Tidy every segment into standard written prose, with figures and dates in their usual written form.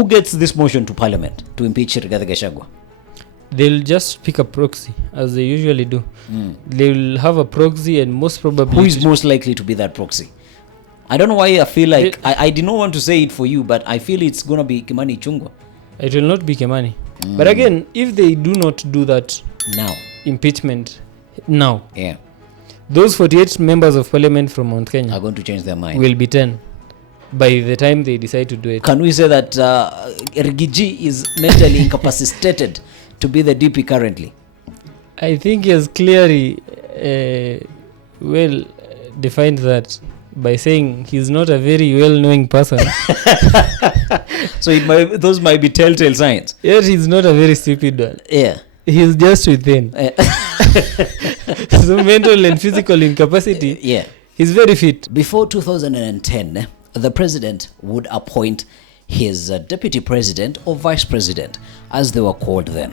Who gets this motion to Parliament to impeach Rigathi Gachagua? They'll just pick a proxy, as they usually do. They'll have a proxy, and most probably... Who is most likely to be that proxy? I don't know why I feel like... I did not want to say it for you, but I feel it's going to be Kimani Ichung'wah. It will not be Kimani. But again, if they do not do that... Now. Impeachment now. Yeah. Those 48 members of parliament from Mount Kenya... are going to change their mind. ...will be 10 by the time they decide to do it. Can we say that Rigathi is mentally incapacitated to be the DP currently? I think he has clearly well defined that by saying he's not a very well-knowing person. So those might be telltale signs. Yet he's not a very stupid one. Yeah. He's just within. So mental and physical incapacity. Yeah. He's very fit. Before 2010, the president would appoint his deputy president or vice president, as they were called then.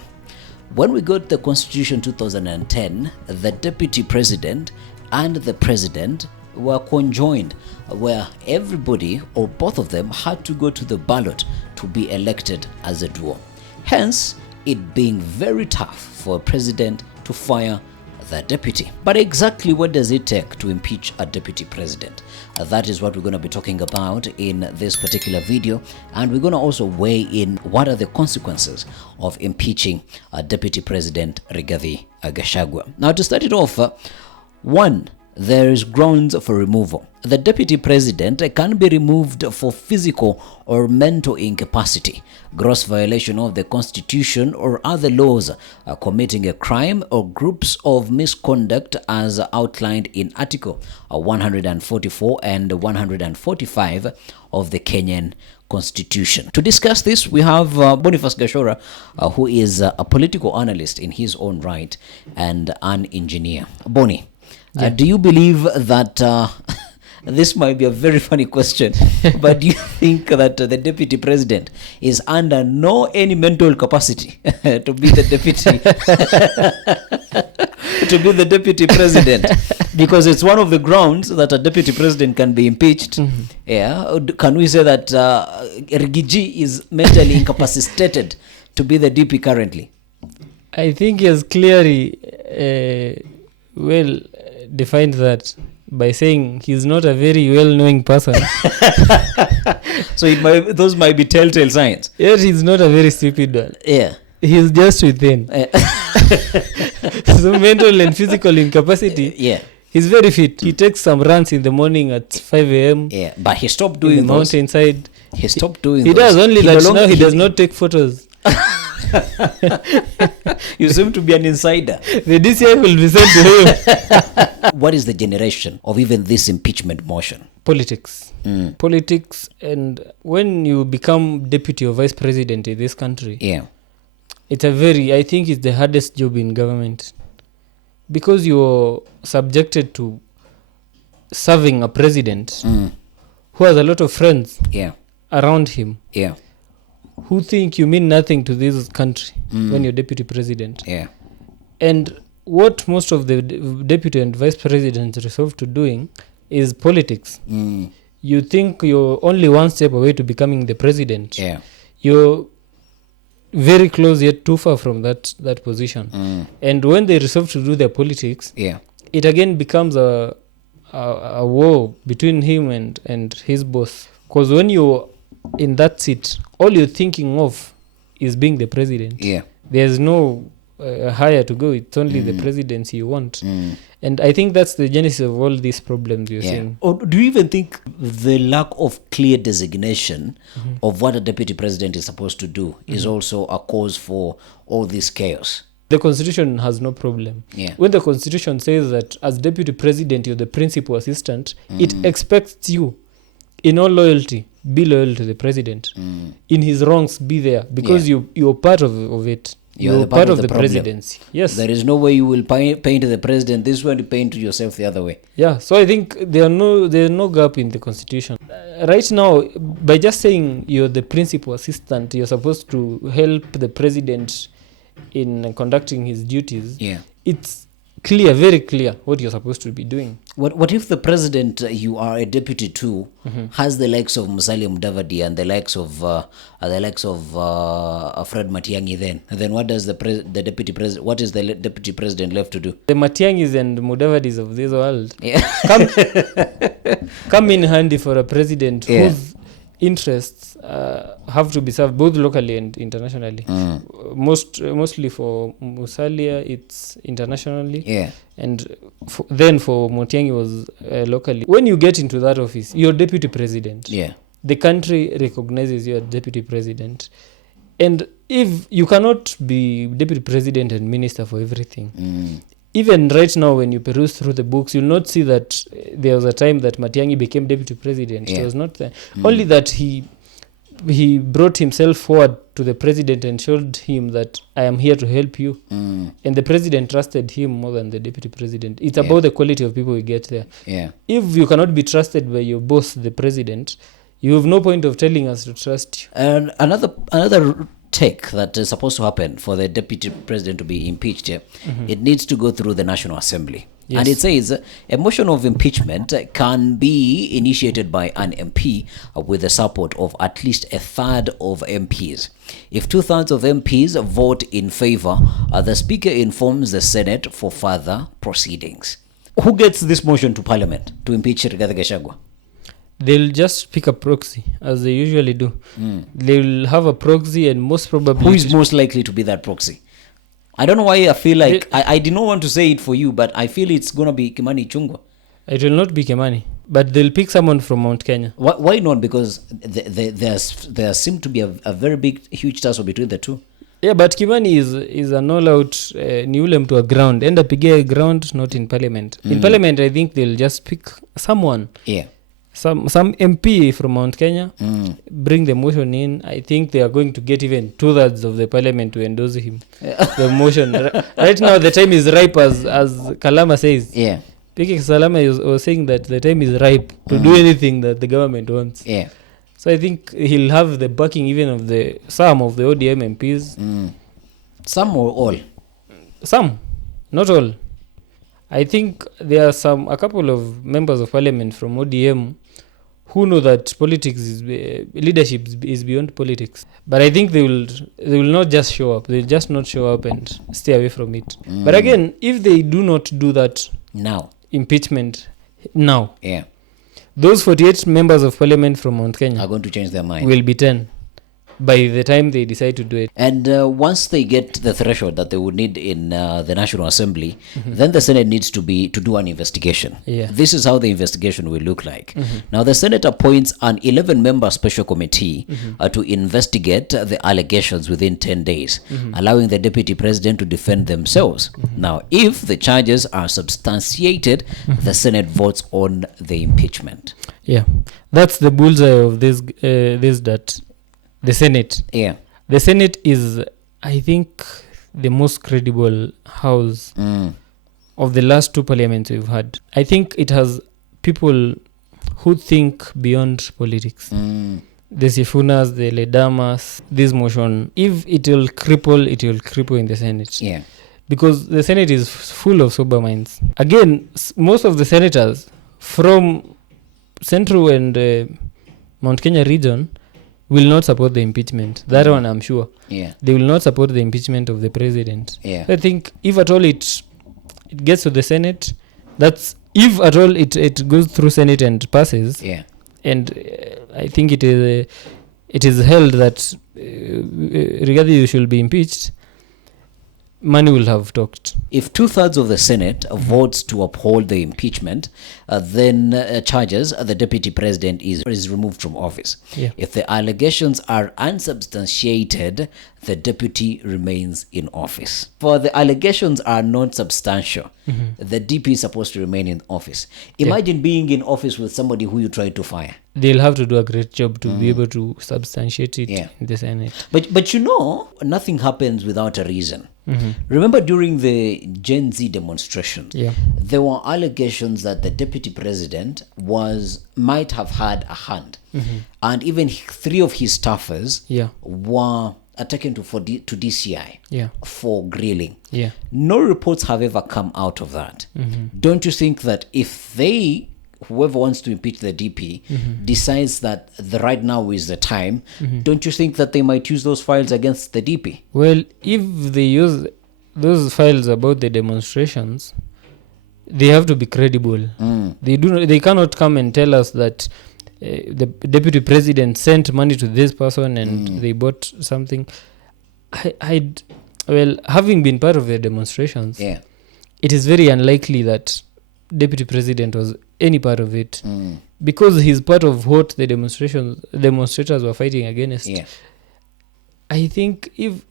When we got the Constitution 2010, the deputy president and the president were conjoined, where everybody or both of them had to go to the ballot to be elected as a duo. Hence, it being very tough for a president to fire the deputy. But exactly what does it take to impeach a deputy president? That is what we're going to be talking about in this particular video, and we're going to also weigh in what are the consequences of impeaching Deputy President Rigathi Gachagua. Now, to start it off, one, there is grounds for removal. The deputy president can be removed for physical or mental incapacity, gross violation of the constitution or other laws, committing a crime or groups of misconduct as outlined in Article 144 and 145 of the Kenyan Constitution. To discuss this, we have Boniface Gashora, who is a political analyst in his own right and an engineer. Boni, do you believe that this might be a very funny question, but do you think that the deputy president is under any mental capacity to be the deputy to be the deputy president? Because it's one of the grounds that a deputy president can be impeached. Yeah, can we say that Rigathi is mentally incapacitated to be the DP currently? I think he has clearly well defined that by saying he's not a very well-knowing person. So those might be telltale signs. Yet he's not a very stupid one. Yeah. He's just within. So mental and physical incapacity. Yeah. He's very fit. He takes some runs in the morning at 5 a.m. Yeah, but he stopped doing in the mountainside. He stopped doing He those. does only that now. He does not take photos. You seem to be an insider. The DCI will be sent to him. What is the generation of even this impeachment motion? Politics. Politics, and when you become deputy or vice president in this country, it's I think it's the hardest job in government, because you're subjected to serving a president who has a lot of friends around him. Who think you mean nothing to this country when you're deputy president. And what most of the deputy and vice presidents resolve to doing is politics. You think you're only one step away to becoming the president. You're very close yet too far from that position. And when they resolve to do their politics, it again becomes a war between him and his boss. Because when you're in that seat, all you're thinking of is being the president. There's no higher to go. It's only the presidency you want. And I think that's the genesis of all these problems you're seeing. Or do you even think the lack of clear designation of what a deputy president is supposed to do is also a cause for all this chaos? The constitution has no problem. When the constitution says that as deputy president you're the principal assistant, it expects you, in all loyalty, be loyal to the president. In his wrongs, be there, because you're part of it. You're part of the presidency. Yes. There is no way you will paint the president this way and paint yourself the other way. So I think there's no gap in the constitution. Right now, by just saying you're the principal assistant, you're supposed to help the president in conducting his duties. It's clear, very clear what you're supposed to be doing. What if the president you are a deputy to has the likes of Musalia Mudavadi and the likes of Fred Matiang'i? Then what does the deputy president? What is the deputy president left to do? The Matiang'is and Mudavadis of this world Yeah. come in handy for a president whose interests have to be served both locally and internationally. Mostly for Musalia, it's internationally. Yeah. And then for Matiang'i was locally. When you get into that office, you're deputy president. Yeah. The country recognizes you as deputy president. And if you cannot be deputy president and minister for everything, even right now when you peruse through the books, you'll not see that there was a time that Matiang'i became deputy president. Yeah. It was not there. Only that he brought himself forward to the president and showed him that I am here to help you. And the president trusted him more than the deputy president. It's about the quality of people we get there. Yeah. If you cannot be trusted by your boss, the president, you have no point of telling us to trust you. And another take that is supposed to happen for the deputy president to be impeached, it needs to go through the National Assembly. Yes. And it says a motion of impeachment can be initiated by an MP with the support of at least a third of MPs. If 2/3 of MPs vote in favor, the Speaker informs the Senate for further proceedings. Who gets this motion to Parliament to impeach Rigathi Gachagua? They'll just pick a proxy, as they usually do. They'll have a proxy, and most probably... Who is most likely to be that proxy? I don't know why I feel like... I did not want to say it for you, but I feel it's going to be Kimani Ichung'wah. It will not be Kimani, but they'll pick someone from Mount Kenya. Why not? Because there seemed to be a very big, huge tussle between the two. Yeah, but Kimani is an all-out ni ule mtu wa ground. Enda pige ground, not in parliament. In parliament, I think they'll just pick someone. Yeah. Some MP from Mount Kenya, bring the motion in. I think they are going to get even 2/3 of the parliament to endorse him. The motion. Right now, the time is ripe, as Kalama says. Yeah. Piki Salama was saying that the time is ripe to do anything that the government wants. Yeah. So I think he'll have the backing even of some of the ODM MPs. Some or all? Some, not all. I think there are a couple of members of parliament from ODM who know that leadership is beyond politics. But I think they will not just show up. They'll just not show up and stay away from it. But again, if they do not do that now, impeachment now, yeah, those 48 members of parliament from Mount Kenya are going to change their mind. Will be 10 by the time they decide to do it. And once they get the threshold that they would need in the National Assembly, then the Senate needs to do an investigation. Yeah. This is how the investigation will look like. Now, the Senate appoints an 11-member special committee to investigate the allegations within 10 days, allowing the deputy president to defend themselves. Now, if the charges are substantiated, the Senate votes on the impeachment. Yeah, that's the bullseye of this that the Senate. Yeah. The Senate is, I think, the most credible house of the last two parliaments we've had. I think it has people who think beyond politics. The Sifunas, the Ledamas, this motion, if it will cripple in the Senate. Yeah. Because the Senate is full of sober minds. Again, most of the senators from Central and Mount Kenya region will not support the impeachment. That one I'm sure. Yeah. They will not support the impeachment of the president. Yeah. I think if at all it gets to the Senate, that's if at all it goes through Senate and passes. Yeah. And I think it is held that Rigathi you should be impeached. Money will have talked. If 2/3 of the Senate votes to uphold the impeachment, then charges the deputy president is removed from office. Yeah. If the allegations are unsubstantiated, the deputy remains in office. For the allegations are not substantial, the DP is supposed to remain in office. Imagine being in office with somebody who you tried to fire. They'll have to do a great job to be able to substantiate it in the Senate. But you know, nothing happens without a reason. Remember during the Gen Z demonstrations, there were allegations that the deputy president might have had a hand. And even 3 of his staffers were taken to DCI for grilling. Yeah. No reports have ever come out of that. Don't you think that if whoever wants to impeach the DP decides that right now is the time, don't you think that they might use those files against the DP? Well, if they use those files about the demonstrations, they have to be credible. They cannot come and tell us that the deputy president sent money to this person and they bought something. Having been part of the demonstrations, it is very unlikely that deputy president was any part of it, because he's part of what the demonstrators were fighting against. I think if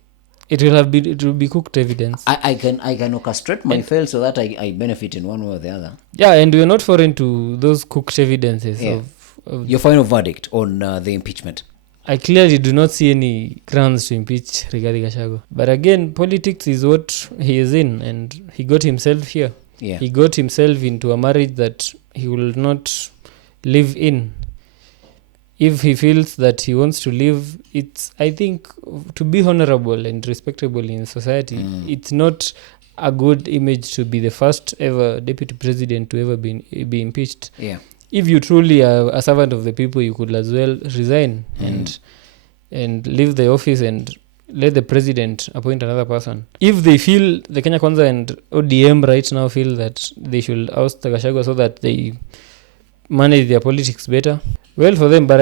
it will be cooked evidence. I can orchestrate my fail so that I benefit in one way or the other. Yeah, and we're not foreign to those cooked evidences of your final verdict on the impeachment. I clearly do not see any grounds to impeach Rigathi Gachagua. But again, politics is what he is in, and he got himself here. He got himself into a marriage that he will not live in. If he feels that he wants to live, I think, to be honorable and respectable in society, it's not a good image to be the first ever deputy president to ever be impeached. If you truly are a servant of the people, you could as well resign and leave the office and let the president appoint another person. If they feel, the Kenya Kwanza and ODM right now feel that they should oust Gachagua so that they manage their politics better, well for them, but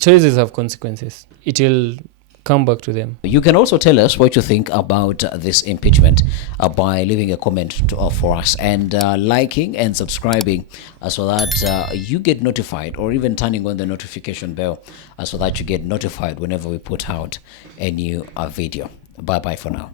choices have consequences. It will come back to them. You can also tell us what you think about this impeachment by leaving a comment for us and liking and subscribing so that you get notified, or even turning on the notification bell so that you get notified whenever we put out a new video. Bye bye for now.